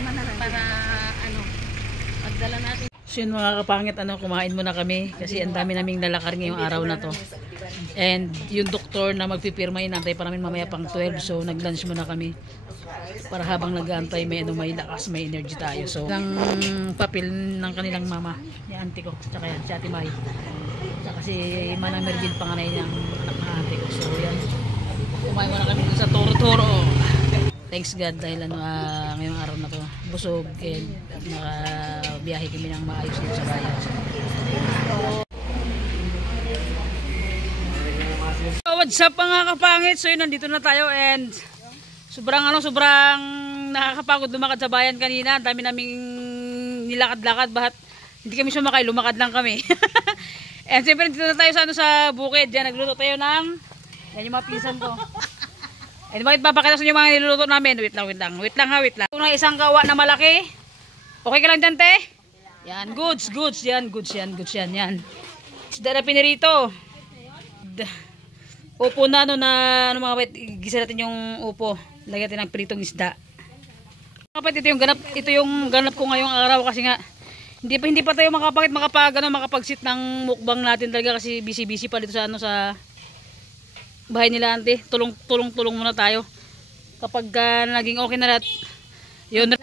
para ano, magdala natin. So yun mga kapangit, kumain muna kami kasi ang dami naming lalakar ngayong araw na to. And yung doktor na magpipirma, inantay pa namin mamaya pang 12. So nag-lunch muna kami para habang nag-aantay may lakas, may energy tayo. So ang papel ng kanilang mama, yung auntie ko, tsaka yan, si Ate May, tsaka si Manang Mergin, panganay niyang anak na auntie ko. So yan, kumain muna kami sa Toro-Toro. Thanks God dahil ngayong araw na to busog and nakabiyahe kami ng maayos dito sa bayan. So what's up mga kapangit? So yun, nandito na tayo and sobrang nakakapagod lumakad sa bayan kanina. Dami naming nilakad-lakad, bahat hindi kami sumakay, lumakad lang kami. And siyempre dito na tayo sa bukid. Diyan nagluto tayo ng yan yung mga pinsan ko. And bakit papakita sa inyo mga niluluto namin? Wait lang. Ito na isang kawa na malaki. Okay ka lang dyan, te? Yan, goods. Yan. Isda na pinirito. Upo na, mga kapit. Gisa natin yung upo. Lagyan natin ng pritong isda. Kapit, ito yung ganap ko ngayong araw kasi nga hindi pa tayo makapag-sit ng mukbang natin talaga kasi busy pa dito sa bahay nila ante. Tulong muna tayo kapag naging okay na lahat yun.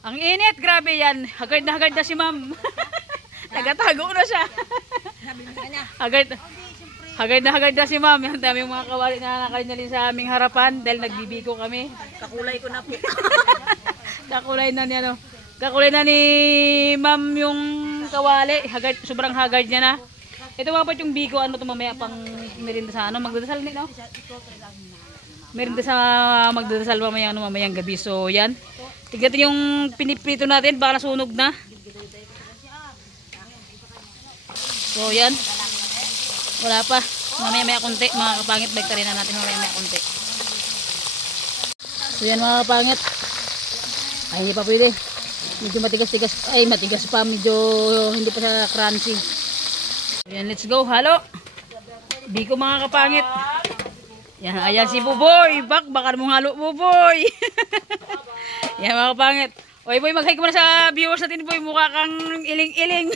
Ang init, grabe yan. Hagard na si ma'am. Nagatago na siya. Hagard na si ma'am. Ang daming mga kawali na nakalinalim sa aming harapan dahil nagbibiko kami. Kakulay ko na po. Kakulay na ni ma'am yung kawali. Sobrang hagard niya na. Ito mga yung biko, mamaya pang merinda sa magdadasal no? Merinda sa magdadasal mamayang gabi. So yan. Tignan yung piniprito natin, baka nasunog na. So yan. Wala pa. Mamaya konti. Mga kapangit, balik na natin mamaya konti. So yan mga kapangit. Ay hindi pa pwede. Medyo matigas-tigas. Ay matigas pa. Medyo hindi pa siya crunchy. Yan, let's go. Halo. Biko mga kapangit. Yan, ayan si Buboy. Baka mong halo, Buboy. Yan mga kapangit. Oy, Boy, mag-hi ka muna sa viewers natin, Boy. Mukha kang iling-iling.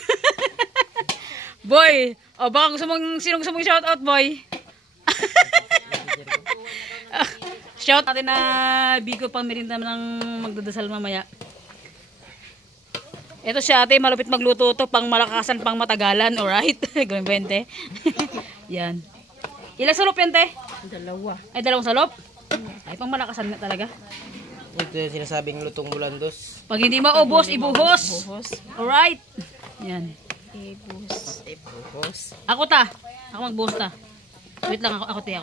Boy, baka sino gusto mong shoutout, Boy? Shout natin na Biko pang merinda ng magdadasal mamaya. Ito si ate, malupit magluto to, pang malakasan, pang matagalan, alright? Gawin ba yun, te? Yan. Ilang salop yan, te? Dalawa. Ay, dalawang salop? Ay, pang malakasan nga talaga. Ito yung sinasabing lutong bulandos. Pag hindi maubos, ibuhos. Alright. Yan. Ibuhos. Ako magbuhos ta. Wait lang, ako te.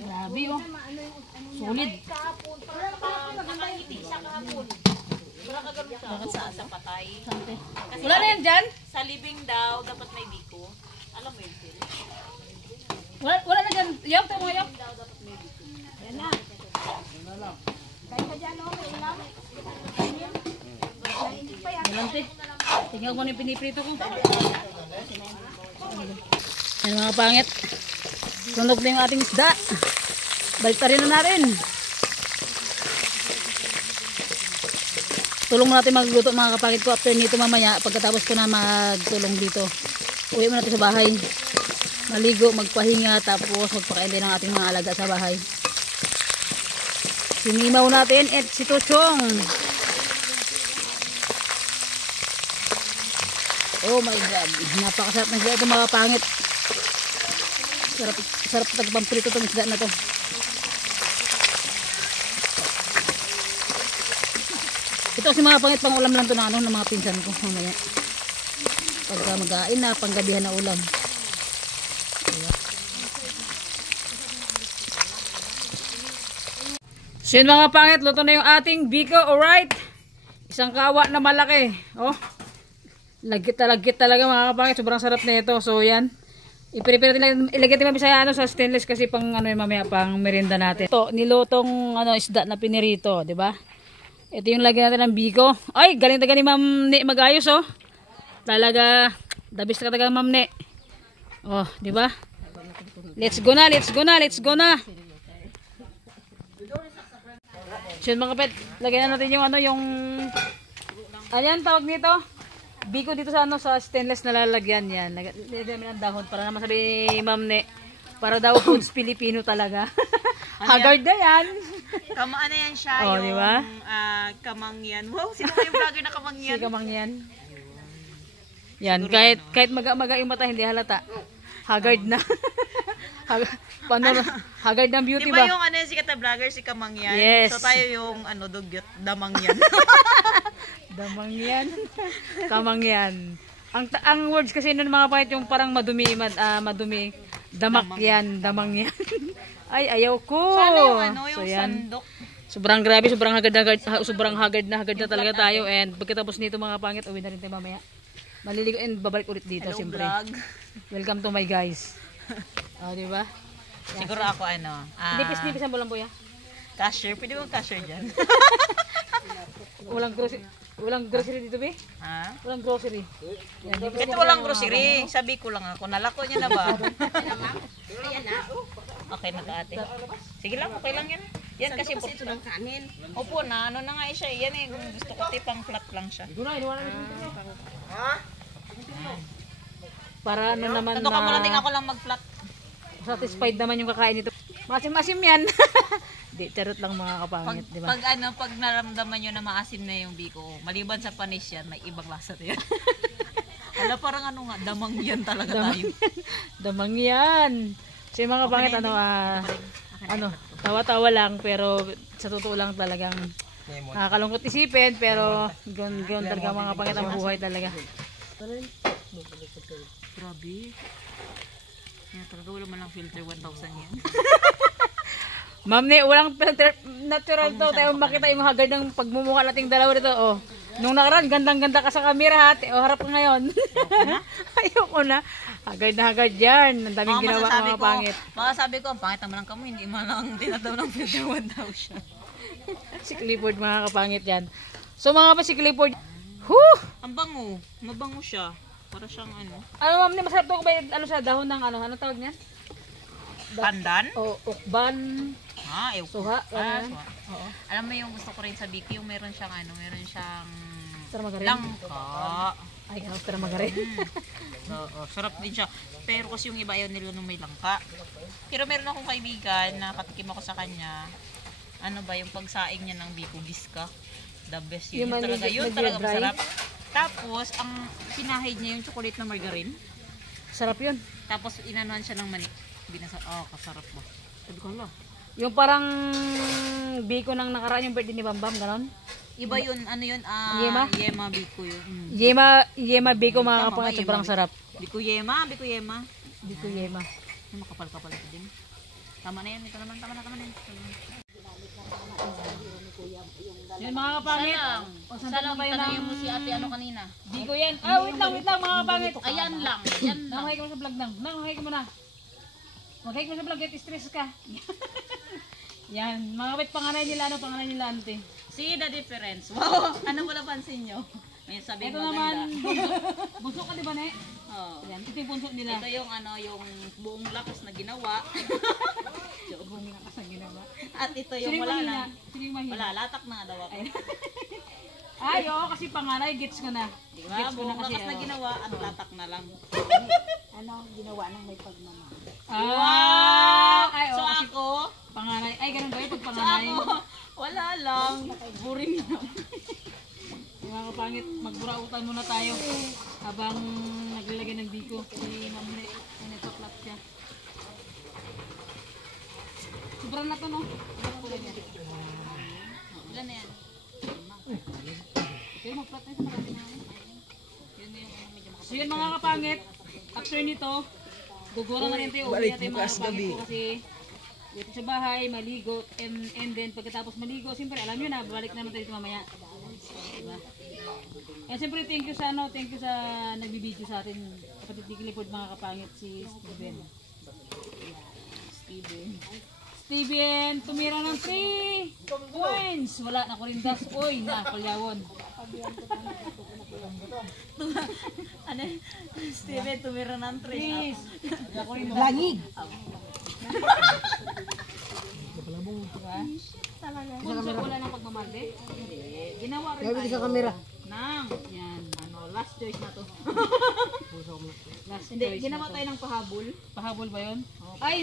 Grabe, oh. Solid. Sa patay. Wala na yan dyan? Sa living daw, dapat may biko. Alam mo yun? Wala na dyan. Yaw, tayo mga yaw. Yan na. Kahit pa dyan, may ulam. Malante. Tingnan ko na yung piniprito ko. Yan mga pangit. Sunog na yung ating isda. Baliktarin na natin. Tulong mo natin magluto mga kapangit ko. After nito mamaya, pagkatapos ko na magtulong dito, uwi mo natin sa bahay. Maligo, magpahinga, tapos magpakain din ng ating mga alaga sa bahay. Sinimaw natin at si Tuchong. Oh my God. Napakasarap ng isda ito mga kapangit. Sarap tagpamprito itong isda na to. Ito kasi mga pangit, pang ulam lang ito ng mga pinsan ko mamaya. Pagka mag-ain na, panggabihan na ulam. Diba? So yun mga pangit, luto na yung ating biko, alright? Isang kawa na malaki. Oh, lagkit talaga mga pangit, sobrang sarap na ito. So yan. I-prepare natin, ilagay natin sa stainless kasi pang mamaya pang merienda natin. Ito, nilutong isda na pinirito, 'di ba? Ito yung lagyan natin ng biko. Ay, galing ni Ma'am Ne magayos oh. Talaga, the best ka talaga Ma'am Ne. Oh, 'di ba? Let's go na, let's go na, let's go na. So mga kapit, lagyan natin yung ano, yung ayan tawag nito. Biko dito sa ano, sa stainless na lalagyan yan. Lagyan namin ang dahon para naman sabi ni Ma'am Ne, para daw foods Filipino talaga. Haggard na yan. Ano yan siya, Oh, yung di ba? kamangyan. Wow, sino ba yung vlogger na kamangyan? Si Kamangyan. Yan, kahit maga yung mata hindi halata. Haggard na. Haggard ng beauty Di ba ba? yung ano yung sikat na vlogger, si kamangyan? Yes. So tayo yung ano, dugyot, damangyan. Damangyan. Kamangyan. Ang words kasi nun mga pahit yung parang madumi. Damakyan, damangyan. Ay, ayaw ko. Sana yung ano, yung So, yan. sandok. Sobrang grabe, sobrang haggard na talaga tayo. And pagkatapos nito mga pangit, uwi na rin tayo mamaya. Maliligo and babalik ulit dito, Hello, siyempre. vlog. Welcome to my guys. Oh, di ba? Siguro ako ano, Nipis-nipisan mo lang, Boya. cashier. Pwede bang cashier dyan? Walang grocery dito, be? Ha? Walang grocery. Yan, nipis Ito mo walang lang, grocery. Sabi ko lang ako, nalako niya na ba? Okay na ate. Sige lang, okay lang yan. Yan kasi po. Opo na, ano na nga siya. Yan eh, kung gusto ko tipang flat lang siya. para ano naman Tando ka muna, na ako lang mag-flat. satisfied naman yung kakain nito. Masim-masim yan. Di, charot lang mga kapangit, di ba? Pag naramdaman nyo na maasim na yung biko, maliban sa panis yan, may ibang lasa to yan. Wala parang ano nga, damang yan talaga tayo. Damang yan. So yung mga kapangit, tawa-tawa lang, pero sa totoo lang talagang nakakalungkot isipin, pero ganoon talaga mga kapangit ang buhay talaga. Grabe. Yan, talaga wala man lang filter 1,000 yan. Ma'am Ne, walang natural to. Tayo makita yung haggard ng pagmumukha nating dalawa dito. Oh. Nung nakaraan, gandang-ganda ka sa camera, ha? O, harap ka ngayon. Ayoko na. Haggard yan. Ang daming ginawa mga pangit. Baka sabi ko, ang pangit naman ang kamo, hindi man lang tinataw ng filter 1,000. Si Clifford, mga kapangit yan. So mga pa si Clifford, whew! Ang bango. Mabango siya. Para siyang ano. Ano ma'am, masarap to ba ano sa dahon ng ano? Ano tawag niyan? Pandan? O ukban, Ah, suha. suha. Oo. Alam mo yung gusto ko rin sa Biki, yung meron siyang ano, meron siyang Sarap magarin. langka. Ay, ganun sarap magarin. Oo, sarap din siya. Pero kasi yung iba ayaw nila nung may langka. Pero meron akong kaibigan na katikim ako sa kanya. Ano ba, yung pagsaing niya ng Biko Giska. The best yun. Yung Yun maliit talaga na dry? masarap. Tapos, ang pinahid niya yung chocolate na margarine. Sarap yun. Tapos, inanuan siya ng manik. Kasarap ba? Sabi ko, hala. Yung parang biko nang nakaraan yung birthday ni Bambam, ganon? Iba yun, ano yun? Yema? Yema Biko yun. Yema biko mga Tama kapangit, ba, sobrang Yema? sarap. Biko Yema, Biko Yema. Biko Yema. Ay, makapal-kapal ito din. Tama na yan, ito naman, tama na yan. Yun mga kapangit. Salang tanongin mo si ate ano kanina. Biko yan. Wait lang mga kapangit. Ayan lang, yan lang. Nanghay ka mo sa vlog nang. Nanghay ka mo na. Maghay ka mo sa vlog, get stress ka. Yan, mga kapit panganay nila ante. See the difference. Wow, ano mo napansin nyo? May sabi Ito maganda. naman, bunso ka diba ne? Oh. Yan, ito yung bunso nila. Ito yung ano, yung buong lakas na ginawa. Buong lakas ang ginawa. At ito Sino yung yung wala mahina? na. Sino yung mahina? Wala, latak na daw ako. Ay, oo, kasi panganay, gets ko na. Diba? Gets ko na Buong kasi, lakas na ginawa at latak na lang. Ginawa ng may pagmamahal. Ay, So oo, kasi ako, panganay. Ay, ganun ba yun pag so panganay? ako, wala lang. Boring lang. Yung mga kapangit, magburautan muna tayo habang naglalagay ng biko. Si Mamre, ay nagpa-flat siya. Sobrang na to, no? Ilan na yan? Okay, mag-flat tayo sa marami na. So yun mga kapangit, after nito, gugura na rin tayo. Uwi natin mga kapangit ko kasi dito sa bahay, maligo, and then pagkatapos maligo, siyempre alam nyo na, babalik naman tayo dito mamaya. Diba? And siyempre thank you sa nagbibideo sa atin, kapatid ni Clifford mga kapangit, si Steven, tumira ng 3 points. Wala na kurindas. Uy, na, palyawon. Ano? Steven, tumira ng 3. Please. Langig. Gabi sa camera. Nang, Yan. ano, last choice na to. Last Hindi, choice ginawa na to. tayo ng pahabol. Pahabol ba yun? Ay,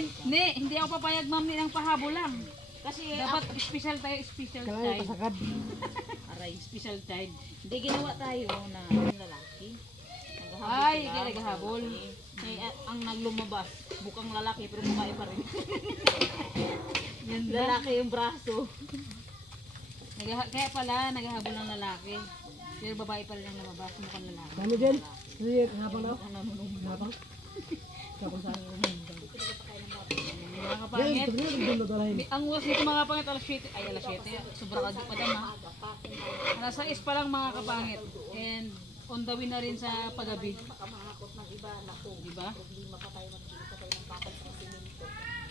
hindi ako papayag ma'am ng pahabol lang. Kasi, Dapat special tayo, special child. Pasakad. aray, Special child. hindi ginawa tayo na lalaki. Naghahabol Ay, sila, hindi naghahabol. Eh, ang naglumabas, bukang lalaki pero babae pa rin. Yan ba? Lalaki yung braso. Kaya pala, naghahabol ng lalaki. Pero babae pa rin ang lumabas, mukhang lalaki. Dami dyan. Sige, habang daw. Habang? Habang sa Mga kapangit. Ang uwas nito mga kapangit, alas 7. Ay, alas 7. Sobra ka pa dyan ha. Alas 6 pa lang mga kapangit. And on the way na rin sa paggabi. Diba?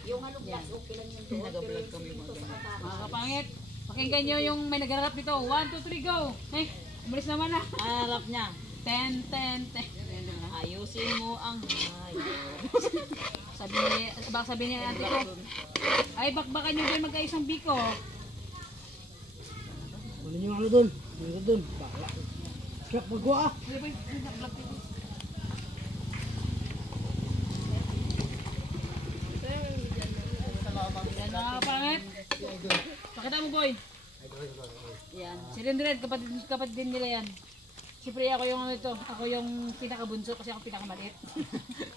Nag-vlog kami mga ganyan. Mga kapangit, pakinggan nyo yung may nagarap dito. 1, 2, 3, go! Eh, umalis naman na. Harap niya. 10, 10, 10. Ayusin mo ang Sabi niya ate ko, ay bakbakan nyo din magkaisang biko. Ano yung ano dun? Ano dun? Bakla. Kaya magwa ah. Yan mga kapangit. Pakita mo boy. Yan. Si Rendred, kapatid din nila yan. Siyempre ako yung ano ito, ako yung pinakabunso kasi ako pinakamaliit.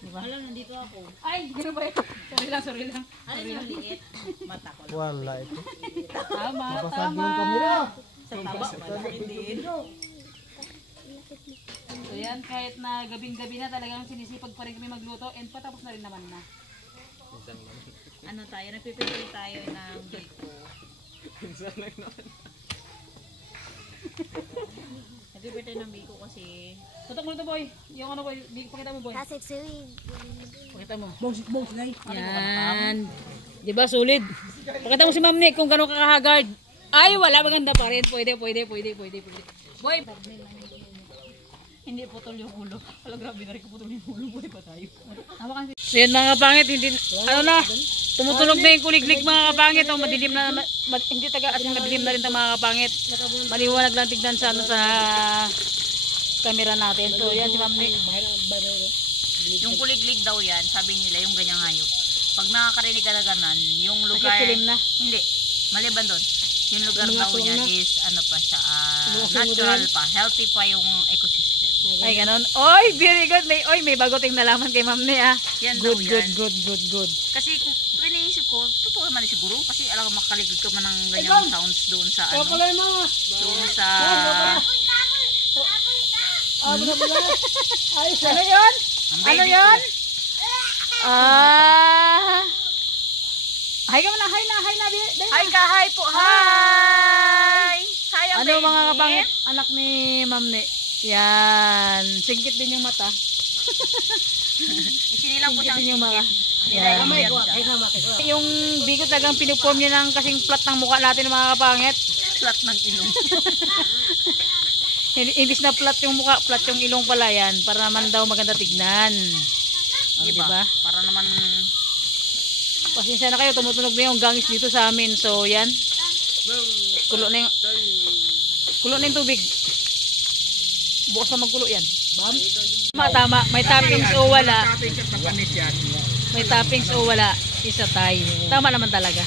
Diba? Alam, nandito ako. Ay, gano'n ba ito? Sorry lang. Alam yung liit. Mata ko lang. Wala ito. Tama, Basag tama. yung camera. Sa taba, malaki din. So yan, kahit na gabing-gabi na talagang sinisipag pa rin kami magluto and patapos na rin naman na. Ano tayo, nagpipili tayo ng biko. Nagpipili tayo ng biko kasi Tutok mo ito boy. Yung ano boy, pakita mo boy. Pakita mo. Boss, guys. Yan. Di ba solid? Pakita mo si Ma'am Nick kung gano'ng kakahagard. Ay, wala maganda pa rin. Pwede. Boy, hindi putol yung ulo. Wala, grabe na rin kung putol yung ulo. Buhay pa tayo. hawakan si. So yan mga kapangit, hindi, ano na, tumutunog na yung kuliglig mga kapangit. Oh, madilim na, hindi taga as in madilim na rin ang mga kapangit. Maliwanag lang tignan sa, ano, sa camera natin. So yan si Ma'am Nick. Yung kuliglig daw yan, sabi nila yung ganyang hayop. Pag nakakarinig ka na ganan, yung lugar... Silim na. Hindi, maliban doon. Yung lugar daw niya is ano pa siya, natural pa. Healthy pa yung ecosystem. Ay, ganon. Oy, very good. May bago ting nalaman kay Ma'am Nick ah. Yan daw yan. Good. Kasi kung iniisip ko, totoo naman siguro. Kasi alam ko makaligid ka man ng ganyang sounds doon sa ano. Doon sa... Ano yun? Ang Ano baby yun? ko. Hi ka muna, hi na. Hi ka, hi po, hi! Hi ang Ano baby. mga kapangit? Anak ni Ma'am Nick. Yan. Singkit din yung mata. Isinilang po siyang Singkit din yung mata. Yan. Yung bigot talagang pinuform niya ng kasing flat ng mukha natin mga kapangit. Flat ng ilong. Imbis na flat yung mukha, flat yung ilong pala yan. Para naman daw maganda tignan. O, diba? Para naman... Pasensya na kayo, tumutunog na yung gangis dito sa amin. So, yan. Kulo na yung tubig. Bukas na magkulo yan. Tama. May toppings o wala. May toppings o wala. Isa tayo. Tama naman talaga.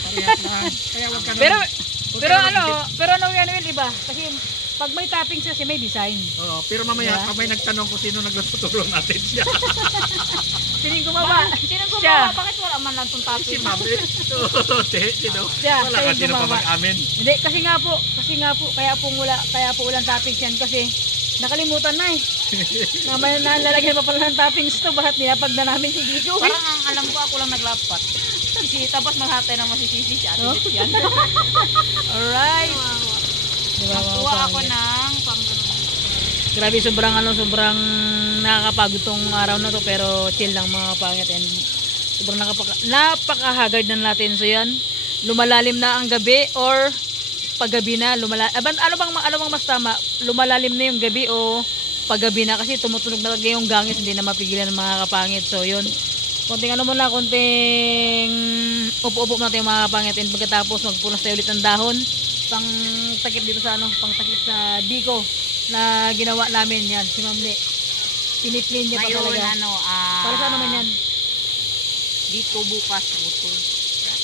pero ano yan yun, iba? Kasi pag may toppings kasi may design. Oo, pero mamaya pag may nagtanong kung sino nagluturo natin siya. Sining gumawa. Sino ko Siya. ba? Bakit wala man lang itong Si topping? Mami. Sino? Siya, Wala siya ka yung sino pa gumawa. mag-amin. Hindi, kasi nga po, kaya po walang toppings yan kasi nakalimutan na eh. Nalalagyan pa pala ng toppings to, bakit nilapag na namin si Gigo? Parang ang alam ko ako lang naglapat. Kasi tapos maghatay ng masisisi siya. No? Yan. Alright. Diba, Nakuha ako ng grabe, sobrang nakakapagod tong araw na to, pero chill lang mga kapangit, and sobrang napaka-haggard na natin. So yan, lumalalim na ang gabi or paggabi na, ano bang mas tama? Lumalalim na yung gabi o paggabi na, kasi tumutunog na talaga yung gangis, hindi na mapigilan ng mga kapangit. So yun, konting upo-upo natin yung mga kapangit, and pagkatapos magpunas tayo ulit ng dahon pang takip dito sa ano, pang takip sa biko na ginawa namin yan. Si Ma'am Le, piniplin niya pa Ngayon, talaga. ano, Para sa naman yan? Dito bukas, buto.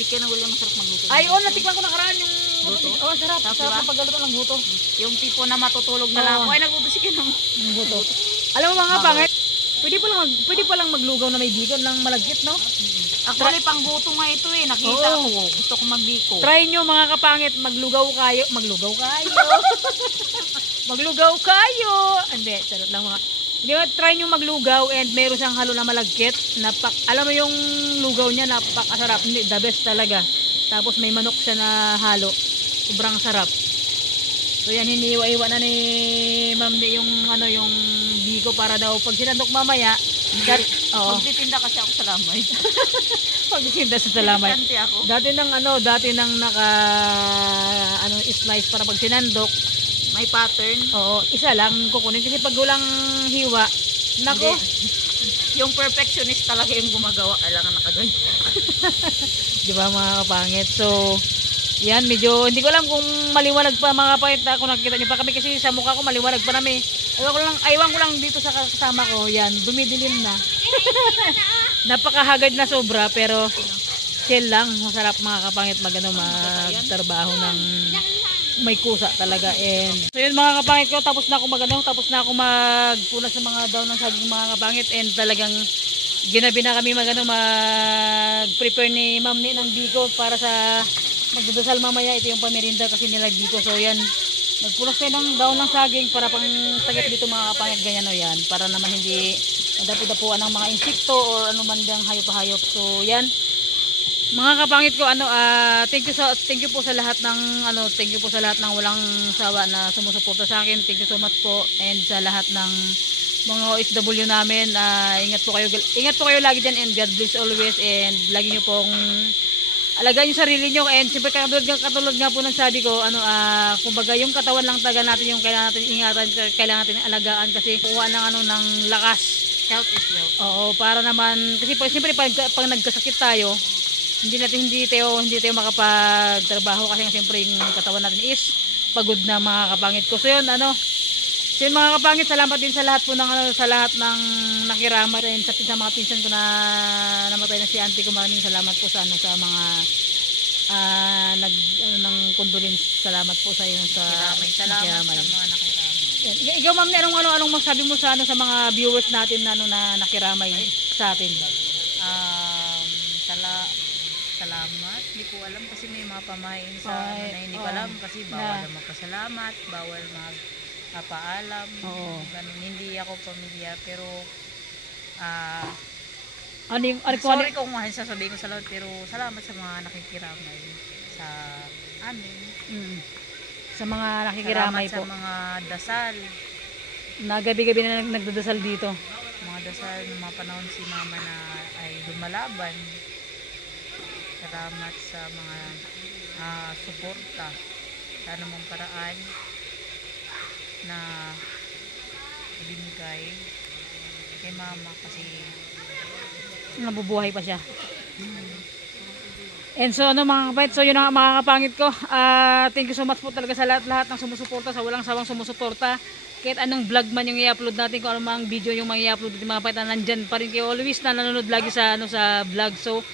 Chicken na wala masarap magluto. Ay, oh, natikman ko nakaraan yung Buto? Oh, sarap. Sarap, Sarap diba? na paggaluto ng buto. Yung tipo na matutulog na lang. Oo. Ay, nagluto si Kinang. Ng buto. Alam mo mga pangit, pwede pa lang maglugaw na may biko ng malagkit, no? Actually, pang buto nga ito eh. Nakita Oo. ko. Gusto ko magbiko. Try nyo mga kapangit, maglugaw kayo. Maglugaw kayo. Hindi, charot lang mga. Di ba, try nyo maglugaw and meron siyang halo na malagkit. Alam mo yung lugaw niya, napakasarap. Hindi, the best talaga. Tapos may manok siya na halo. Sobrang sarap. So yan, hiniwa-iwa na ni Ma'am Ni yung ano, yung biko para daw pag sinandok mamaya. Oo. Magtitinda kasi ako sa lamay. Pag sinda sa salamay. Kante ako. Dati nang naka slice para pag sinandok. May pattern. Oo, isa lang kukunin kasi pag walang hiwa, nako. Yung perfectionist talaga yung gumagawa. Kailangan nakaganyan. Di ba mga kapangit? So, yan, medyo, hindi ko alam kung maliwanag pa mga kapangit kung nakikita nyo pa kami kasi sa mukha ko maliwanag pa namin. Aywan ko lang dito sa kasama ko, yan, dumidilim na. Napakahagad na sobra pero chill lang, masarap mga kapangit magtrabaho ng may kusa talaga. And so yun mga kapangit ko, tapos na ako magpunas ng mga daon ng saging mga kapangit and talagang ginabi na kami mag-prepare ni Ma'am Ni ng biko para sa magdadasal mamaya. Ito yung pamerinda kasi nila biko. So yan, nagpunas tayo ng daon ng saging para pang takip dito mga kapangit, ganyan o yan, para naman hindi madapu-dapuan ng mga insekto or ano man diyang hayop-hayop. So yan mga kapangit ko, thank you po sa lahat ng walang sawa na sumusuporta sa akin. Thank you so much po, and sa lahat ng mga OFW namin, ingat po kayo lagi diyan, and God bless always, and lagi niyo pong alagaan yung sarili niyo. And siyempre katulad nga po ng sabi ko, kumbaga yung katawan lang taga natin yung kailangan natin ingatan, kailangan natin alagaan kasi kuha ng lakas. Health is wealth. Oo, para naman kasi siyempre pag nagkasakit tayo, hindi tayo makapagtrabaho kasi siyempre yung katawan natin is pagod na mga kapangit ko. So yun, so yun mga kapangit, salamat din sa lahat po sa lahat ng nakiramay, and sa mga pinsan ko na namatay na si auntie ko. Maraming salamat po sa mga ng condolence. Salamat po sa inyo sa Salamat nakiramay. sa mga nakiramay. Yan. Ikaw Ma'am, anong masabi mo sa sa mga viewers natin na nakiramay sa atin? Salamat. Hindi ko alam kasi may mga pamahain sa na hindi ko alam kasi bawal na magpasalamat, bawal magpaalam. Ganun. Hindi ako pamilya pero sorry kung sasabihin ko sa lahat, pero salamat sa mga nakikiramay sa amin. Sa mga nakikiramay salamat po. Sa mga dasal. Na gabi-gabi na nagdadasal dito. Mga dasal ng mga panahon si Mama na ay lumalaban. Salamat sa mga suporta sa anumang paraan na ibinigay kay Mama kasi nabubuhay pa siya. And so mga kapait, so yun ang mga kapangit ko. Thank you so much po talaga sa lahat ng sumusuporta, sa walang sawang sumusuporta. Kahit anong vlog man yung i-upload natin, kung anong video yung i-upload natin mga kapait, nandyan pa rin kayo always na nanonood lagi sa vlog. So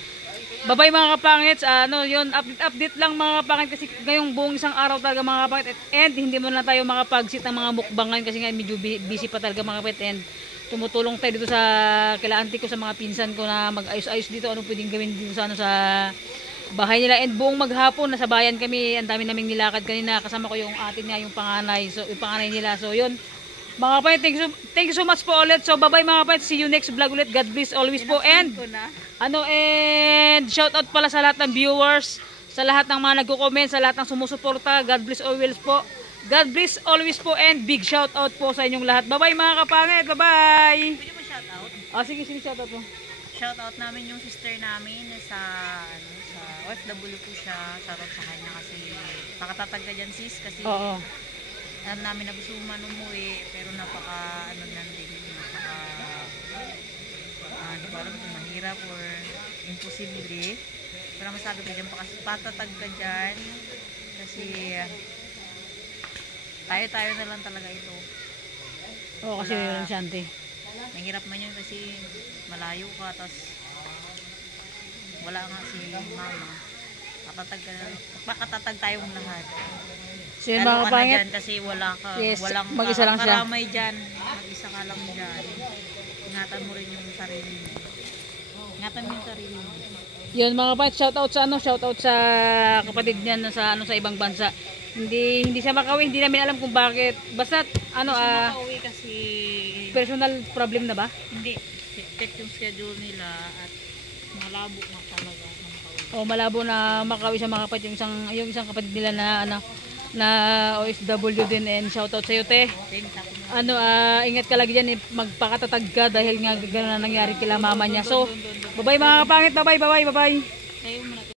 bye-bye mga kapangit. Yun, update lang mga kapangit kasi ngayong buong isang araw talaga mga kapangit, and hindi mo na tayo makapag-sit ng mga mukbangan kasi nga medyo busy pa talaga mga kapangit, and tumutulong tayo dito sa kila auntie ko, sa mga pinsan ko na mag-ayos-ayos dito, ano pwedeng gawin dito sa sa bahay nila. And buong maghapon nasa bayan kami, ang dami naming nilakad kanina, kasama ko yung atin nga, yung panganay, so yung panganay nila. So yun mga kapangit, thank you so much po ulit. So bye-bye mga kapangit, see you next vlog ulit. God bless always po, and and shout out pala sa lahat ng viewers, sa lahat ng mga nagko-comment, sa lahat ng sumusuporta. God bless always po. God bless always po, and big shout out po sa inyong lahat. Bye-bye mga kapangit. Bye-bye. pwede mo shout out? Sige, shout out po. Shout out namin yung sister namin sa OFW po siya. Shout out sa kanya kasi pakatatag ka dyan sis kasi alam namin na gusto man umuwi pero napaka di ba alam kung mahirap or imposible. Pero masabi ko dyan, patatag ka dyan Kasi tayo na lang talaga ito. Oo, kasi yun siya, auntie. Mahirap man yun kasi malayo ka, tas wala nga si mama. Makatatag tayong lahat. So yun Lalo mga ka na kapangit, dyan kasi wala ka, Yes, walang mag-isa lang siya. karamay dyan. Mag-isa ka lang dyan. Ingatan mo rin yung sarili mo. Ingatan mo yung sarili mo. yun mga kapangit, shoutout sa kapatid niya na sa sa ibang bansa. Hindi siya makauwi, hindi namin alam kung bakit. Basta Makauwi kasi personal problem na ba? hindi check yung schedule nila at malabo na talaga na makauwi. O malabo na makauwi siya mga kapatid, yung isang kapatid nila na OFW din, and shoutout sa iyo te. Thanks ako Ingat ka lagi diyan, magpakatatag ka dahil nga gano'n na nangyari kila mama niya. So, bye-bye mga kapangit, bye-bye. Kayo muna.